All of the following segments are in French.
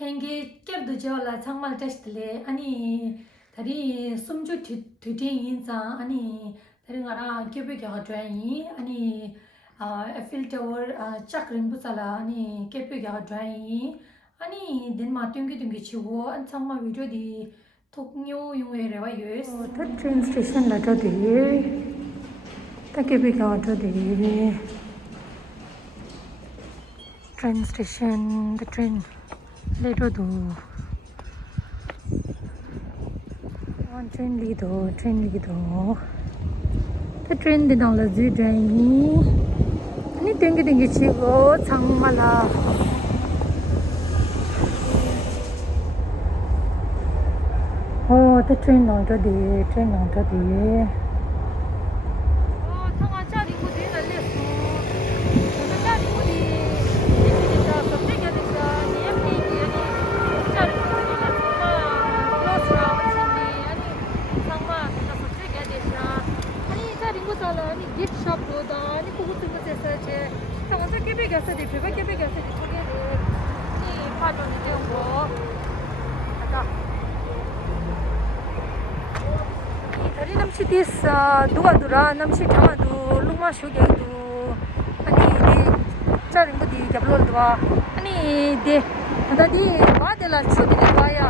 행기 깹도 저라 정말 테스트래 아니 다리 숨주 뒤뒤 인자 아니 다른 거라 깹이가 드라이 아니 에필 타워 착린 부살라 아니 깹이가 드라이 아니 덴마 뚱기 치고 안 정말 비디오디 톡뉴 용해래와 유스 더 트레인 스테이션 라저디 ता 깹이가 드디 train station the train later do on train lido the train de dans la zui dai ni tengi chi go changmala oh the train on to the gift shop do da ni ko tu se sa che ta won ke be ga sa de pe ke be ga sa de to ge de ni pa do ni de wo ata ni thari nam chi dis duwa dura nam chi thama du luma shu ge du ani de cha ring bu di ga blo dwa ani de da di ba de la chu de ba ya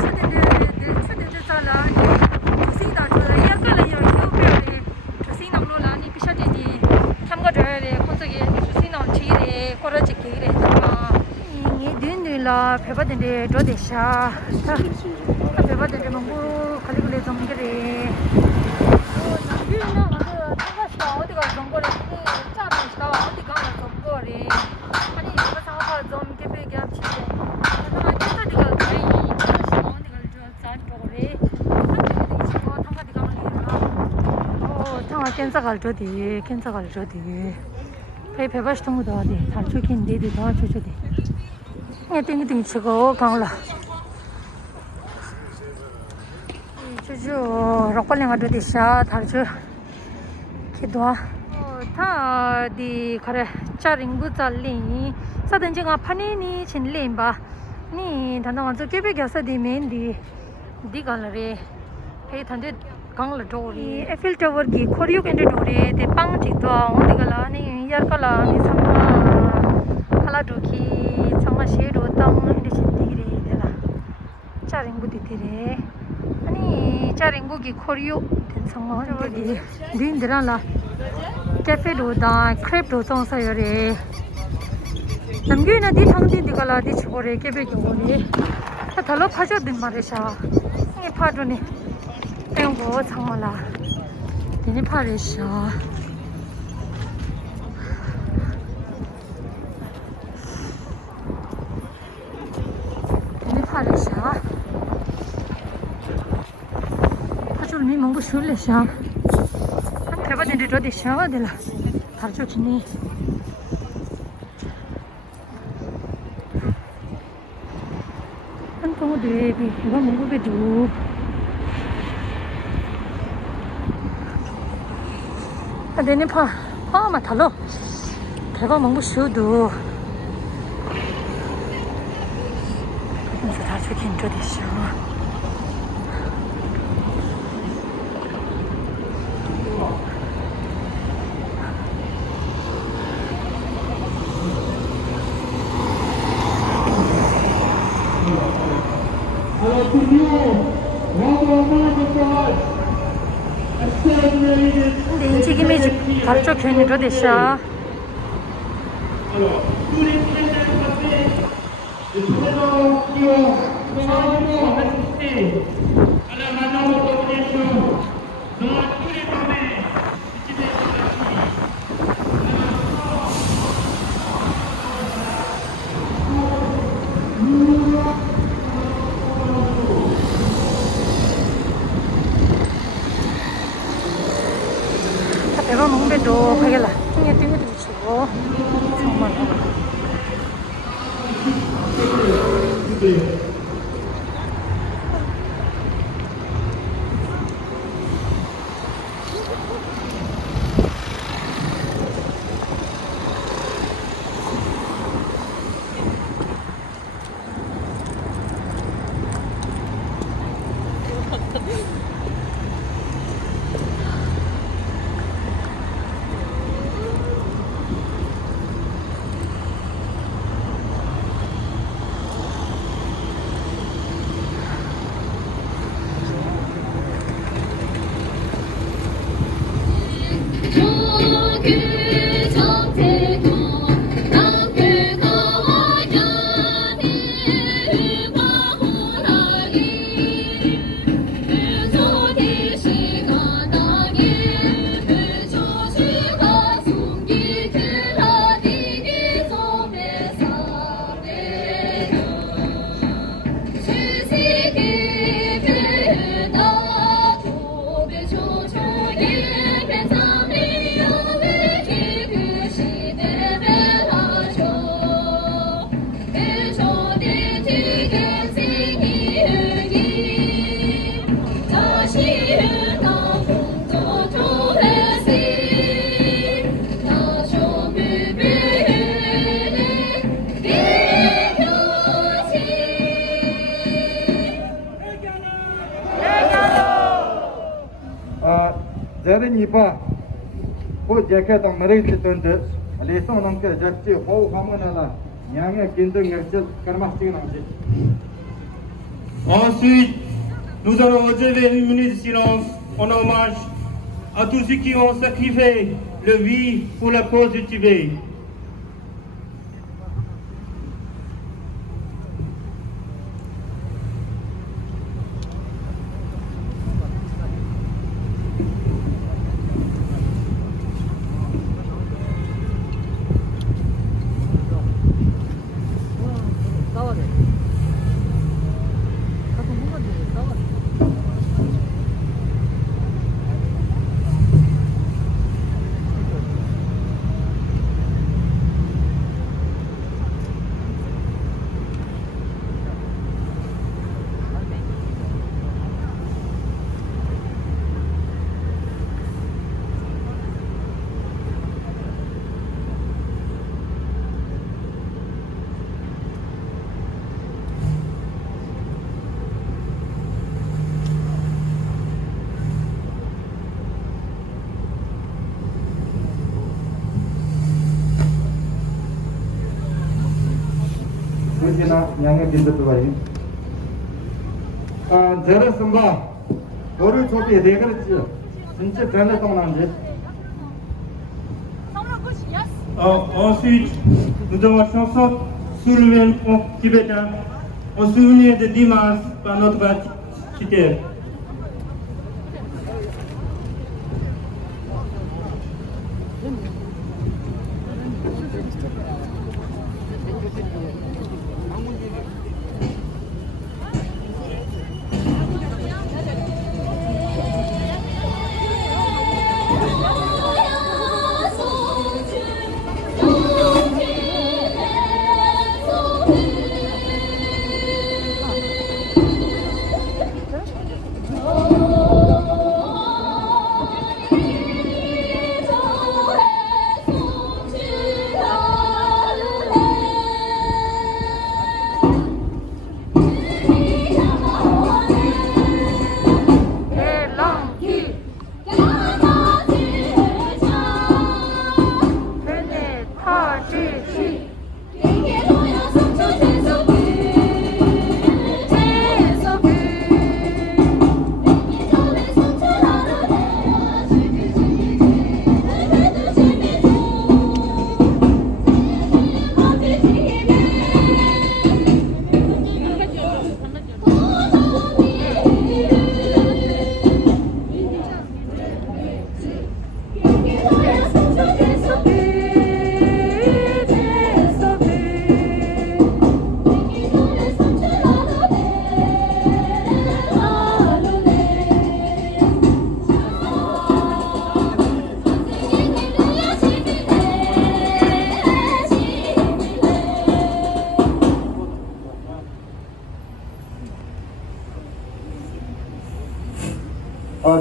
chu de sa la si da chu ya ka la ya yu pe de ला पेपर दे दो देशा था पेपर दे मंगू खाली खाली जंगरे ना थांगा सा 어디 가 जंगरे चार सा 어디 가 जंगरे 아니 이거 상가 좀 개배게 합치 나 진짜 디가 가이 사 어디 가 저 저거래 थांगा 디가 थांगा 켄사 갈 저디 페이퍼 스톤도 어디 달초긴 데도 더 줘줘디 땡 치고 강라 저저 럭발랭아 되샤 달주 기도아 타디 그래 짜링부 잘리 사든지가 파니니 진리임바 니 단단한 저 깨베겨서 디멘디 디갈레 헤 탄데 강라 도리 에필 타워 기 코리오 켄데 도리 데 빵틱도 온디갈라 니 야칼라 니 상마 칼라도키 상마 셰도 땅 인데 진디기레 데라 짜링부 디티레 아니 짜링부 기 코리오 된 상마 저디 딘드라라 캐페도 다 크랩도 송사요레 남규나 디 탕디 디갈라 디 치고레 깨베기 오니 달로 파져 든 말이샤 이 파도니 땡고 상마라 디니 파리샤 디니 파리샤 파줄 미 몽고 슐레샤 대바딘데 저디 샤와데라 다르초치니 한통어 데비 이거 몽고 베두 아데니 파마 탈로 대바 몽고 슈두 그래서 다르초킨 저디 샤 근데 인치김이 다르쪽 괜히 저대샤 내가 몽배도 가게라 ting에 띵을 붙이고 정말 자르니 봐. 그 제가 머리를 던데 레송는 그 잡지 호우 하면은 양의 긴등 열절 가마스티가 나지. Ensuite, nous allons observer une minute de silence en hommage à tous ceux qui ont sacrifié leur vie pour la cause du Tibet. 그지나 양의 긴등도 봐요. 저랬습니다. 너를 저기 내 그랬지. 진짜 변해 동남지. Ensuite, nous avons la chanson Soulever le pont tibétain en souvenir de Dimas par notre cité.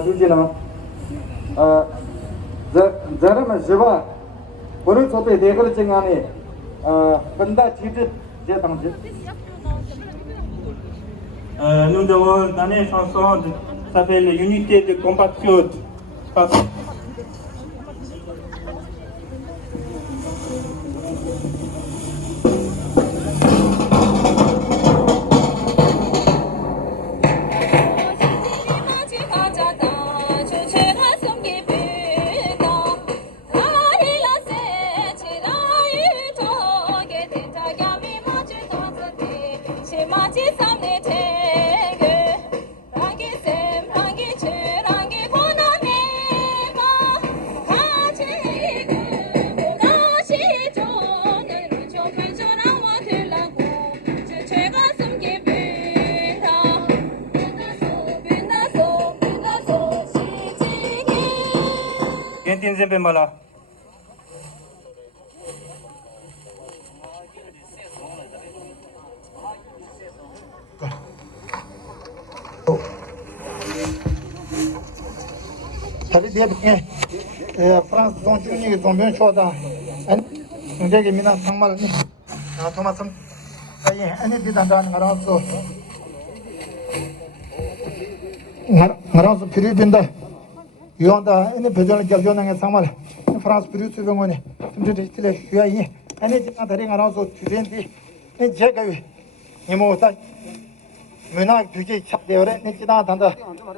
주지나 저러면 저봐 오늘 저때 내가 정하니 근다 지지 제 당지 Nous avons une dernière chanson qui s'appelle Unité de compatriotes. Gentin Zembemala. 다리 대에 프랑스 동중이 동변 쇼다 굉장히 미나 정말 토마스 아니 비단단 알아서 알아서 필리핀다 유한다 이 배전을 결정하는 상말 프랑스 브루스 병원에 심지어 휴야이 아니 지금 다른 알아서 주전디 이 제가 이모다 문학 규제 착대어래 내 지나 단다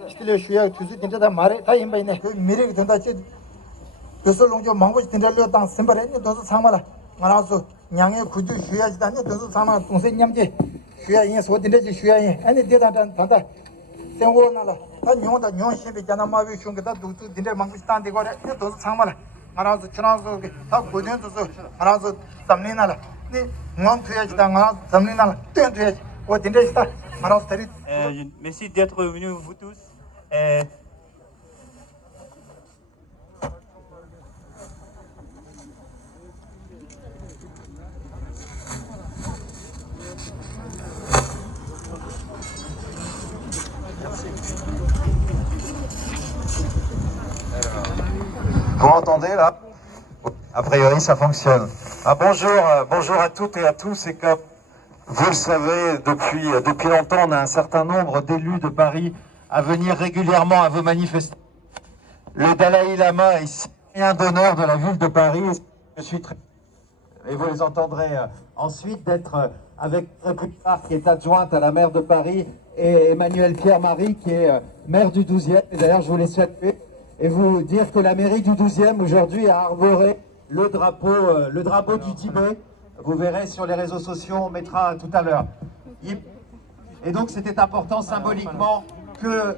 스틸 휴야 주스 된다 말에 다 임바이네 그 미래가 된다 지 그래서 롱조 망고 된다려 땅 심바래 너도 상말 알아서 냥의 구두 휴야지다니 너도 상말 동생 냠지 휴야이 소된지 휴야이 아니 대다 단다 생活나라 다 용다 용심이 자나 마비 슝게다 두두 딘데 망비스탄데 거래 또 상말 알아서 지나서 다 고된도 알아서 담리나라 네 몽투야지다 알아서 담리나라 땡투야지 어 딘데스다 알아서 다리 Merci d'être venus vous tous. Vous m'entendez là? A priori ça fonctionne. Bonjour à toutes et à tous. Et comme vous le savez, depuis longtemps, on a un certain nombre d'élus de Paris à venir régulièrement à vos manifestations. Le Dalai Lama est citoyen d'honneur de la ville de Paris. Je suis très... Et vous les entendrez ensuite d'être avec Répulpar, qui est adjointe à la maire de Paris, et Emmanuel Pierre-Marie, qui est maire du 12e. Et d'ailleurs, je voulais saluer et vous dire que la mairie du 12e aujourd'hui a arboré le drapeau du Tibet. Vous verrez sur les réseaux sociaux, on mettra tout à l'heure. Et donc c'était important symboliquement que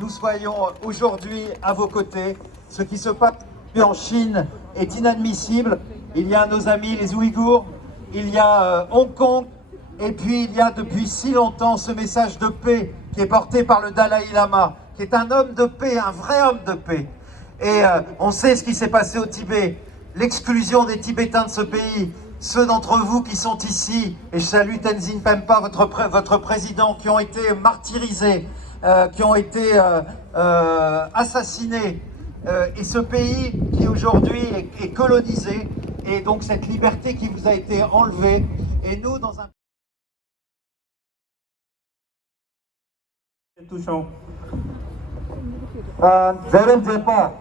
nous soyons aujourd'hui à vos côtés. Ce qui se passe en Chine est inadmissible. Il y a nos amis les Ouïghours, il y a Hong Kong, et puis il y a depuis si longtemps ce message de paix qui est porté par le Dalai Lama, qui est un homme de paix, un vrai homme de paix. Et on sait ce qui s'est passé au Tibet, l'exclusion des Tibétains de ce pays. Ceux d'entre vous qui sont ici, et je salue Tenzin Pempa, votre président, qui ont été martyrisés, qui ont été assassinés, et ce pays qui aujourd'hui est colonisé, et donc cette liberté qui vous a été enlevée, et nous dans un... touchant. 제른 제파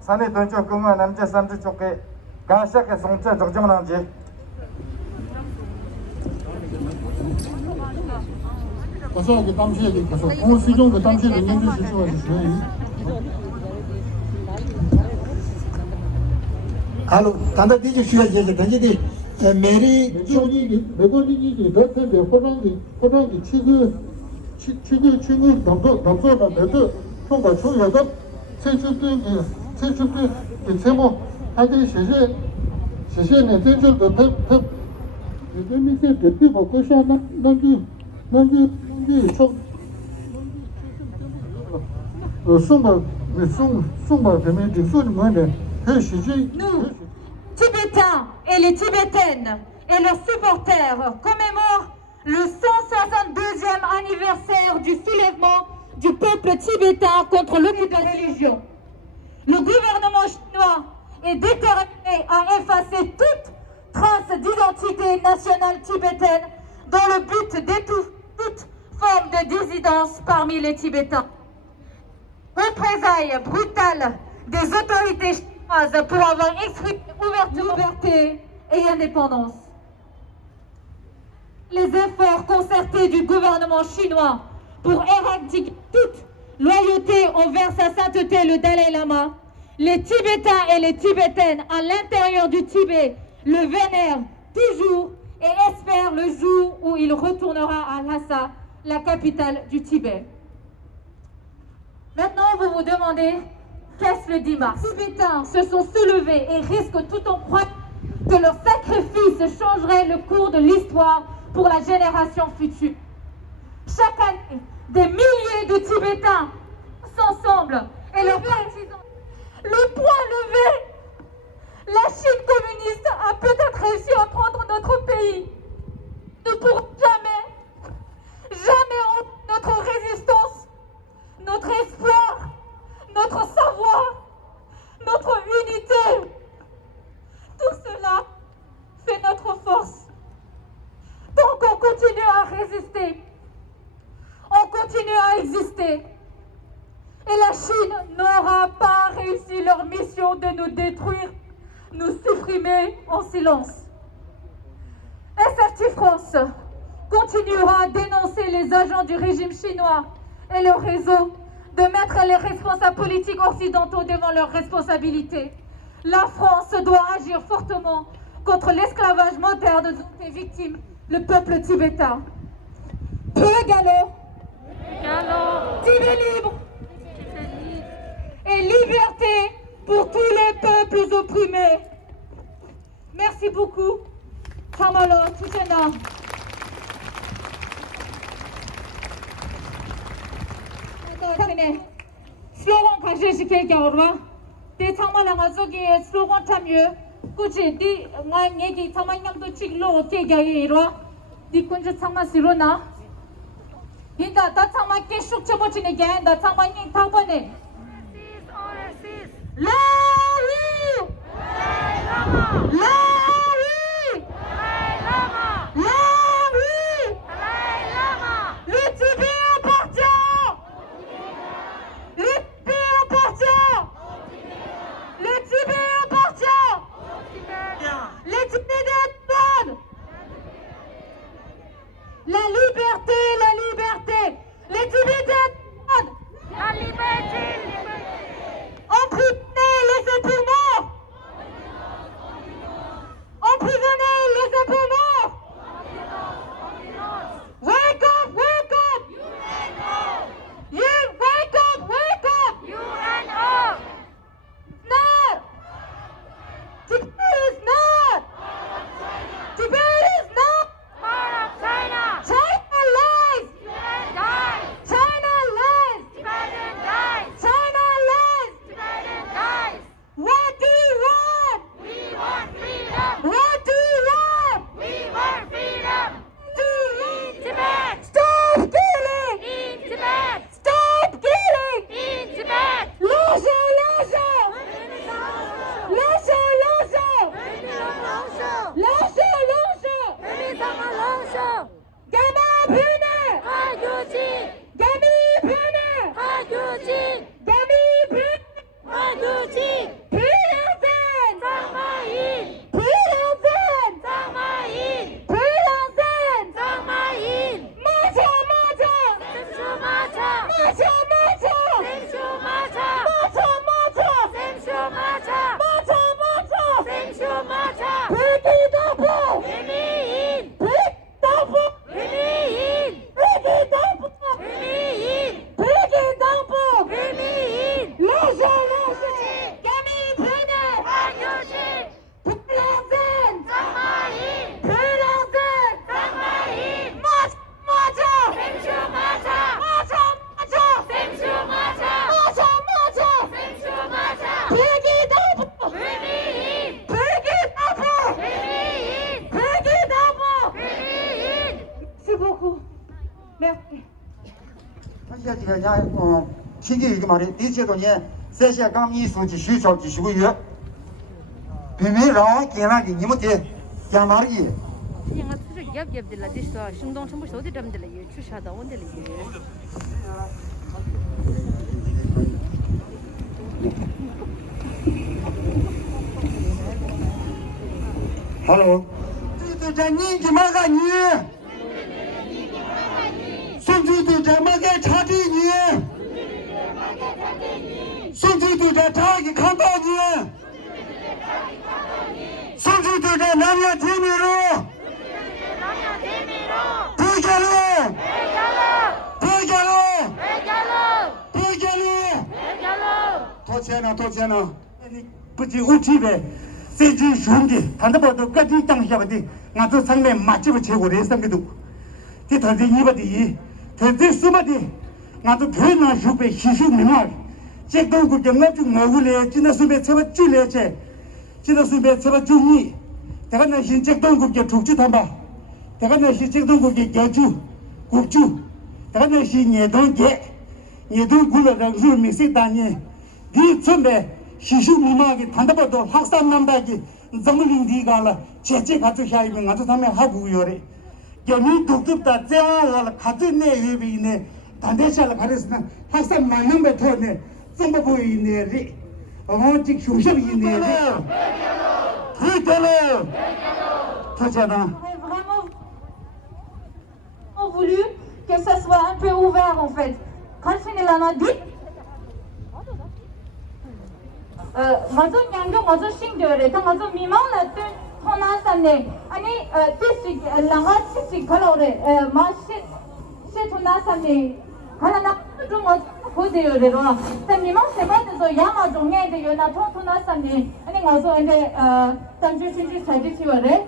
산에 던져 공원 남자 삼주 쪽에 가시게 송자 적정한지 가서 당시에 가서 오늘 수종 그 당시에 연구 실수가 있어요. 알로 단다 뒤지 휴야지 단지디 메리 매거리기 대표의 호랑이 치구 넘소다 내도 통과 초여가 세수들 세모 하기 시시에 대절도 대 대미세 대표가 그셔나 난지 총送吧대면 소리 뭐네 해시지 Nous, Tibétains et les Tibétaines et leurs supporters commémorent le 162e anniversaire du soulèvement du peuple tibétain contre l'occupation de la religion. Le gouvernement chinois est déterminé à effacer toute trace d'identité nationale tibétaine dans le but d'étouffer toute forme de dissidence parmi les Tibétains. Représailles brutales des autorités chinoises pour avoir exprimé ouvertement liberté et indépendance. Les efforts concertés du gouvernement chinois pour éradiquer toute loyauté envers sa sainteté le Dalai Lama, les Tibétains et les Tibétaines à l'intérieur du Tibet le vénèrent toujours et espèrent le jour où il retournera à Lhasa, la capitale du Tibet. Maintenant, vous vous demandez, qu'est-ce le 10 mars? Les Tibétains se sont soulevés et risquent tout en croyant que leur sacrifice changerait le cours de l'histoire pour la génération future. Chaque année, des milliers de Tibétains s'ensemble et leurs partisans. Le poing levé, la Chine communiste a peut-être réussi à prendre notre pays. Nous ne pourrons jamais honte notre résistance, notre espoir, notre savoir, notre unité. Tout cela fait notre force. Tant qu'on continue à résister, on continue à exister. Et la Chine n'aura pas réussi leur mission de nous détruire, nous supprimer en silence. SRT France continuera à dénoncer les agents du régime chinois et leur réseau, de mettre les responsables politiques occidentaux devant leurs responsabilités. La France doit agir fortement contre l'esclavage moderne dont est victime le peuple tibétain. Peu galop, Tibet libre et liberté pour tous les peuples opprimés. Merci beaucoup. Kamalo, Tchena. 슬로건 가실 시킬게 얼마? 대 참말랑 저기 슬로건 참여. 그치 디 만 얘기 참만냥도 찍로 어떻게 이러? 디 군주 참마시로나. 인다 다 참만 계속 쳐보지네 게. 다 참만냥 타번에. 라위! 라위! 라위! Le Tibet appartient! Le Tibet appartient! Le Tibet appartient! Les Tibétains! La liberté, la liberté! Les Tibétains! La liberté! Emprisonnez les époulements! Emprisonnez les époulements! Wake up, wake up! You wake up, wake up! UNO! No! Tibet is not! Tibet is not! Part of China! China lies! Tibet dies! China lies! Tibetan dies! China lies! Tibetan dies! What do you want? We want freedom! What do you want? We want freedom! Tibet! Stop killing! In Tibet! Stop killing! In Tibet! Lâchez, lâchez! Lâchez, lâchez! Lâchez, lâchez! Gamin pune! Gamin pune! Gamin pune! Pulanzen! Pulanzen! Pulanzen! Macha, macha! Macha, macha! Macha, macha! Peki tapo! Peki tapo! Peki tapo! Peki tapo! Lâchez, lâchez! Gamin pune! Pulanzen! Pulanzen! Macha, macha! Macha, macha! Macha, macha! Peki tapo! Peki tapo! Peki tapo! Merci beaucoup. Merci. 他现在人家提给一个嘛的，第几多年，这些刚秘书的需求几十个月，平民让给那个你们的讲哪里？ yang tu je gap de la dishwa shingdong chimbo shodi dam de la yu chu sha da on de la yu Hello， 这这你怎么个你？送去对这么个查对你？送去对这查给看到你？送去对这南面听没有？不给了！不给了！不给了！多钱呢？多钱呢？你不仅无区别。 这些兄弟，他那么多各地当下的，俺这上面马几不切我的上面都，这他这一把的，他这什么的，俺这平常就被吸收明白，这都估计俺就我屋里，今天顺便吃把酒来吃，今天顺便吃把酒米，这个那些这都估计出去他吧，这个那些这都估计酒酒，古酒，这个那些年冬节，年冬过了让肉没谁当年，你准备。 시슈 미마게 단다버도 학산 남다기 정물링디가라 제제 가서 샤이면 가서 담에 하고 요래 개미 독급다 째와 가드네 위비네 단대샤를 가르스나 학생 만남 배터네 선보이네리 어직 쇼쇼이네리 기타로 타잖아. Voulu que ça soit un peu ouvert en fait. Quand je finis la dit, 맞아 양경 맞아 신겨래. 또 맞아 미망나 때 토나산네. 아니 티식 랑아 티식 걸어래. 마시 시 토나산네. 하나나 좀 보세요래로. 때 미망 세바도 야마 종에 되요 나 토나산네. 아니 가서 이제 단주 신주 사지 치워래.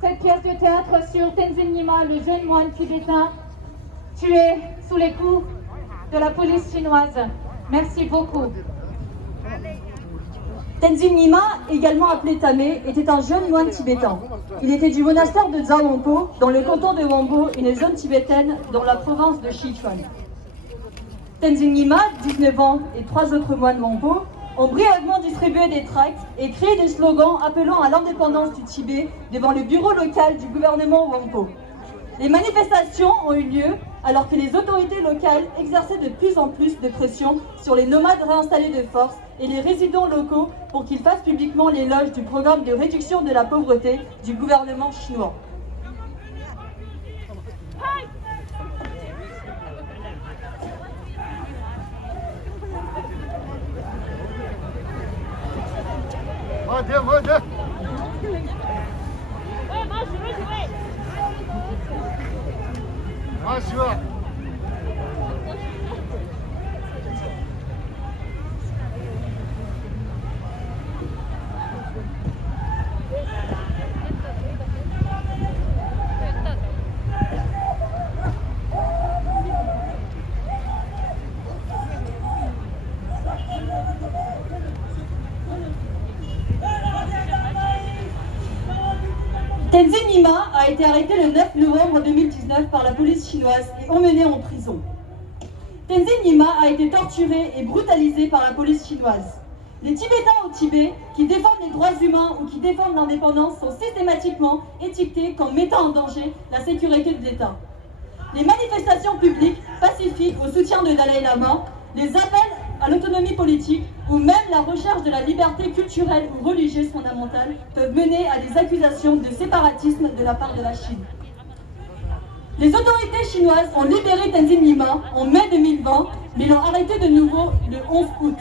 Cette pièce de théâtre sur Tenzin Nyima, le jeune moine tibétain, tué sous les coups de la police chinoise. Merci beaucoup. Tenzin Nyima, également appelé Tamé, était un jeune moine tibétain. Il était du monastère de Zawangpo, dans le canton de Wambo, une zone tibétaine dans la province de Sichuan. Tenzin Nyima, 19 ans, et 3 autres moines Wampo ont brièvement distribué des tracts et créé des slogans appelant à l'indépendance du Tibet devant le bureau local du gouvernement Wampo. Les manifestations ont eu lieu alors que les autorités locales exerçaient de plus en plus de pression sur les nomades réinstallés de force et les résidents locaux pour qu'ils fassent publiquement l'éloge du programme de réduction de la pauvreté du gouvernement chinois. Tenzin Nyima a été arrêté le 9 novembre 2019 par la police chinoise et emmené en prison. Tenzin Nyima a été torturé et brutalisé par la police chinoise. Les Tibétains au Tibet qui défendent les droits humains ou qui défendent l'indépendance sont systématiquement étiquetés comme mettant en danger la sécurité de l'État. Les manifestations publiques pacifiques au soutien de Dalai Lama, les appels à l'autonomie politique ou même la recherche de la liberté culturelle ou religieuse fondamentale peuvent mener à des accusations de séparatisme de la part de la Chine. Les autorités chinoises ont libéré Tenzin Nyima en mai 2020, mais l'ont arrêté de nouveau le 11 août,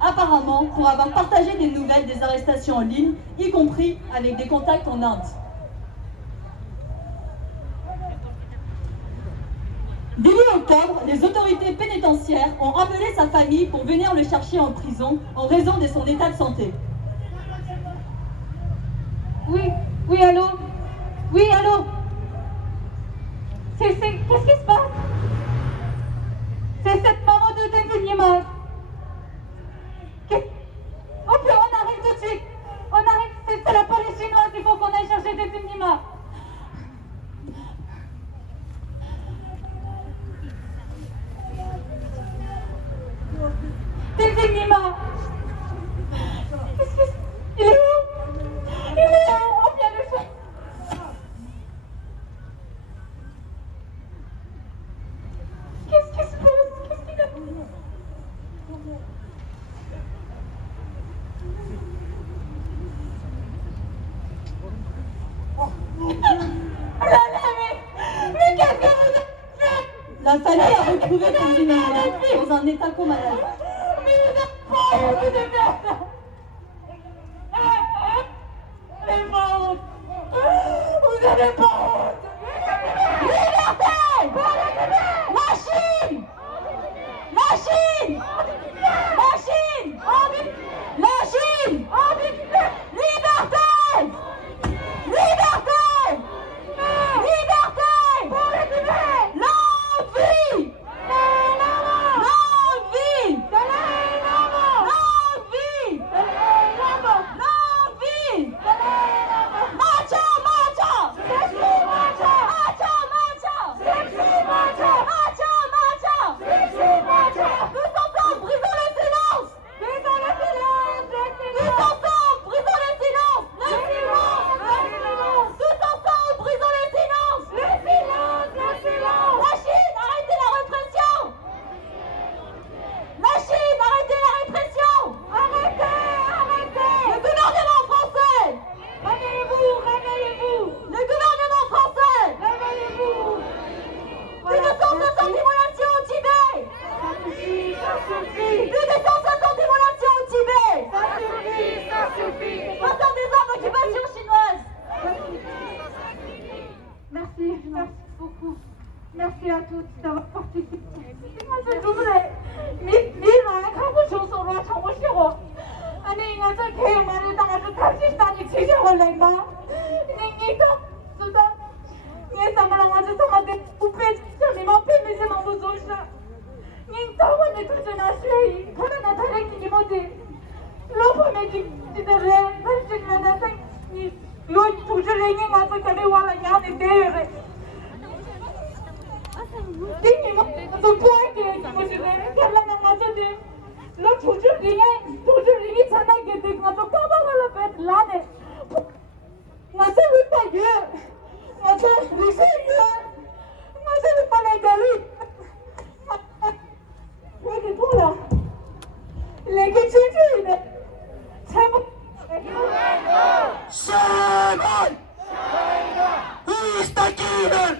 apparemment pour avoir partagé des nouvelles des arrestations en ligne, y compris avec des contacts en Inde. Début octobre, les autorités pénitentiaires ont appelé sa famille pour venir le chercher en prison en raison de son état de santé. Oui, allô? Oui, allô? Qu'est-ce qui se passe? C'est cette maman de Tenzin Nyima. Ok, on arrive tout de suite. On arrive, c'est la police chinoise, il faut qu'on aille chercher Tenzin Nyima. Tenzin Nyima. Il est où? Il est où? On vient le chercher. Qu'est-ce qui se passe? Qu'est-ce qu'il a? Mais qu'est-ce que vous avez fait? La famille a retrouvé Tenzin Nyima dans un état comateux. Mais vous êtes pauvres, vous êtes bêtes. Les pauvres. Vous avez pas honte. Liberté! La Chine! La Chine! La Chine! La Chine! Liberté! Liberté! Liberté! Longue vie! Longue vie! Longue vie! Longue vie! Macha! Macha! Lema, Ningita, Sudan, Yes, I'm going to come and coupé, mais mon père, mais c'est mon besoin. Ningta, on est tout un assuré, quand on a taré qui m'a dit, l'autre m'a dit, tu devrais, je ne l'ai pas dit, l'autre, toujours rien, on peut aller voir la garde et derrière. Dis-moi, ce point qui est dit, car là, on a dit, l'autre, toujours rien, ça n'a que des grands, comment on va le faire là, on a vu pas Dieu. On a vu pas la galère. Regarde-toi là. Les gars, c'est bon. Shaman! Who is the killer?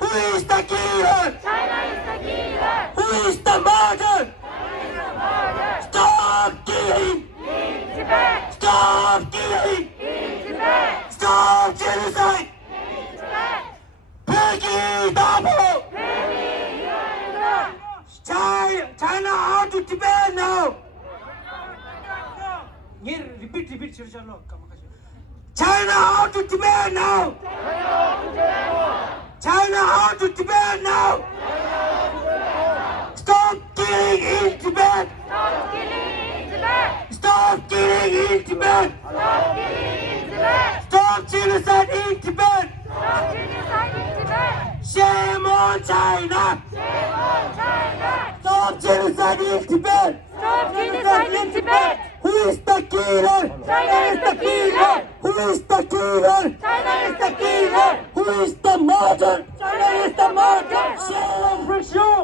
Who is the killer? China is the killer. Who is the murderer? Stop killing! In Tibet. Stop killing! In Tibet. Stop genocide! In Tibet. Peggy Dabo! Baby, China out to Tibet now! Repeat, China out to Tibet now! China out to Tibet now! Stop killing in Tibet! Stop killing in Tibet. Stop killing in Tibet! Stop killing in Tibet. Stop genocide in Tibet! Stop genocide in Tibet. Shame on China! Shame on China. Stop genocide in Tibet! Stop genocide in Tibet. Who is the killer? China is the killer. Who is the killer? China is the killer. Who is the murderer? China is the murderer. Répression!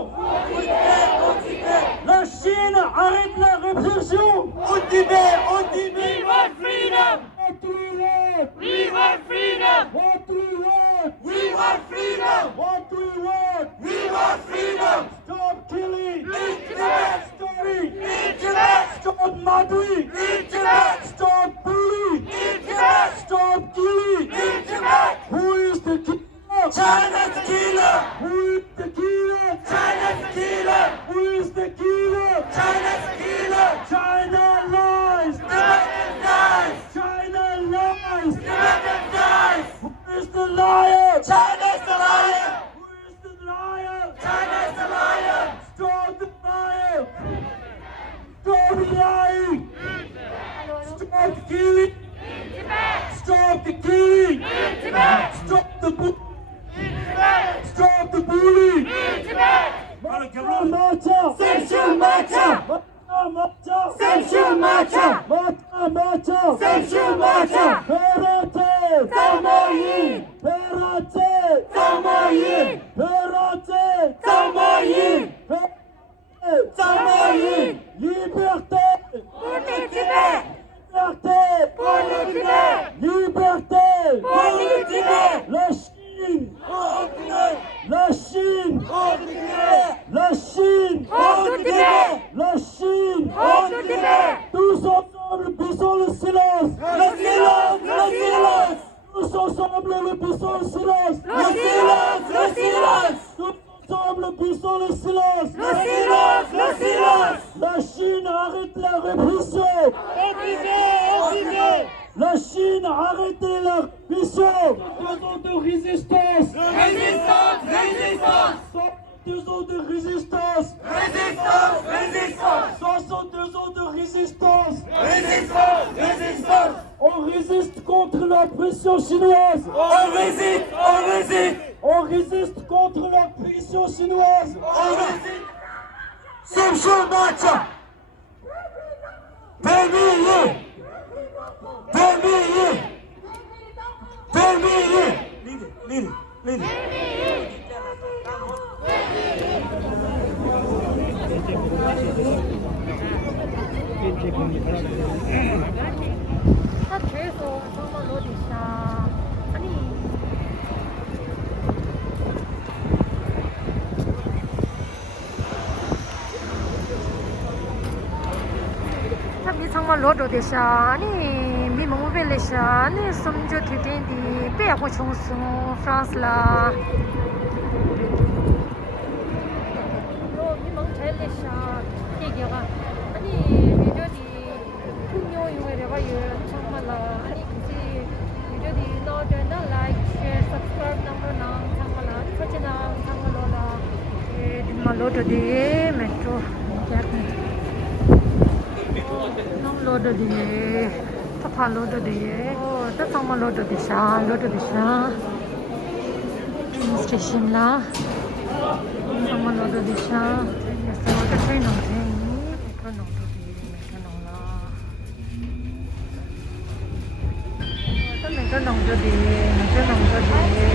La Chine arrête la répression! Au Tibet! Au Tibet! We want freedom. What do we want? We want freedom. What do we want? We want freedom. What do we want? We want freedom. Stop killing! In Tibet. Stop killing! In Tibet. Stop murdering! In Tibet. Stop bullying! In Tibet. Stop killing! In Tibet. Who is the killer? China's killer! Who is the killer? China's killer! Who is the killer? China's killer! China lies! Tibetan dies! China lies! Tibetan dies! Who is the liar? China's the liar! Who is the liar? China's the liar! Stop the liar! Stop lying! Stop killing! In Tibet. Stop the killing! In Tibet. Stop the bullying! In Tibet. Stop the bullying! In Tibet. Mata! Sexual matter! Mata! Sexual matter! Mata! Sexual matter! Perate! Samoyin! Perate! Samoyin! Perate! Samoyin! Samoyin! Liberté! Pour le Tibet. Liberté! Pour le Tibet. Liberté! Pour le Tibet. La Chine! Au Tibet! La Chine! Au Tibet! La Chine! Au Tibet. La Chine! Au Tibet. Tous ensemble, baissons le silence! Le silence! Le silence! Tous ensemble, baissons le silence! Le silence. Le silence. Tous ensemble, baissons le silence! Le silence. Le silence. La Chine arrête la répression! Au Tibet. Au Tibet. La Chine arrête la répression! 2 ans de résistance! Résistance! Résistance! 2 ans de résistance! Résistance! Résistance! 62 ans de résistance! Résistance! Résistance! On résiste contre la pression chinoise! On résiste! On résiste! On résiste contre la pression chinoise! On résiste! Sexual matter! Permis! Permis! Permis! 다 계속 정말 어디서 아니 참 정말 로드데샤 아니 미몽벨레샤 아니 섬저 되게디 빼고 총수 프랑스라 미몽텔레샤 얘기가 아니 미저디 풍요 station là. Sama lo do disha. Yes, so the train on train. Metro no do di metro no la. The metro no do di metro no do di.